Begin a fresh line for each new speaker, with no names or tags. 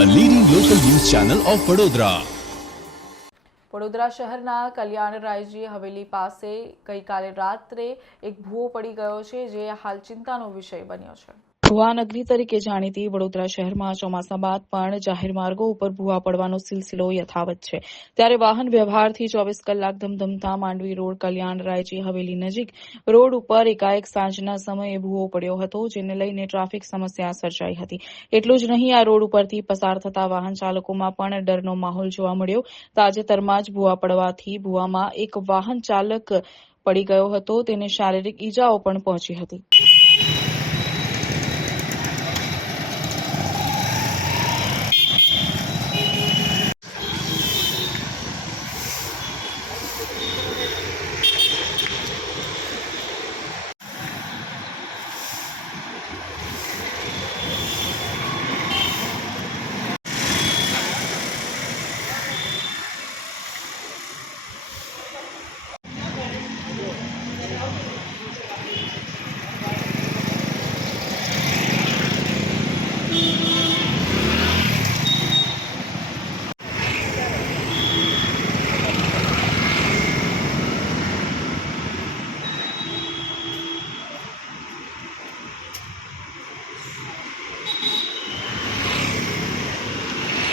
Channel of Vadodara
Vadodara શહેરના કલ્યાણરાયજી હવેલી પાસે ગઈકાલે રાત્રે એક ભૂવો પડી ગયો છે, જે હાલ ચિંતાનો વિષય બન્યો છે. ભુવા નગરી તરીકે જાણીતી વડોદરા શહેરમાં ચોમાસા બાદ પણ જાહેર માર્ગો ઉપર ભૂવા પડવાનો સિલસિલો યથાવત છે. ત્યારે વાહન વ્યવહારથી ચોવીસ કલાક ધમધમતા માંડવી રોડ, કલ્યાણ રાયજી હવેલી નજીક રોડ ઉપર એકાએક સાંજના સમયે ભૂવો પડ્યો હતો, જેને લઈને ટ્રાફિક સમસ્યા સર્જાઈ હતી. એટલું જ નહીં, આ રોડ ઉપરથી પસાર થતા વાહન ચાલકોમાં પણ ડરનો માહોલ જોવા મળ્યો. તાજેતરમાં જ ભૂવા પડવાથી ભૂવામાં એક વાહન ચાલક પડી ગયો હતો, તેને શારીરિક ઈજાઓ પણ પહોંચી હતી.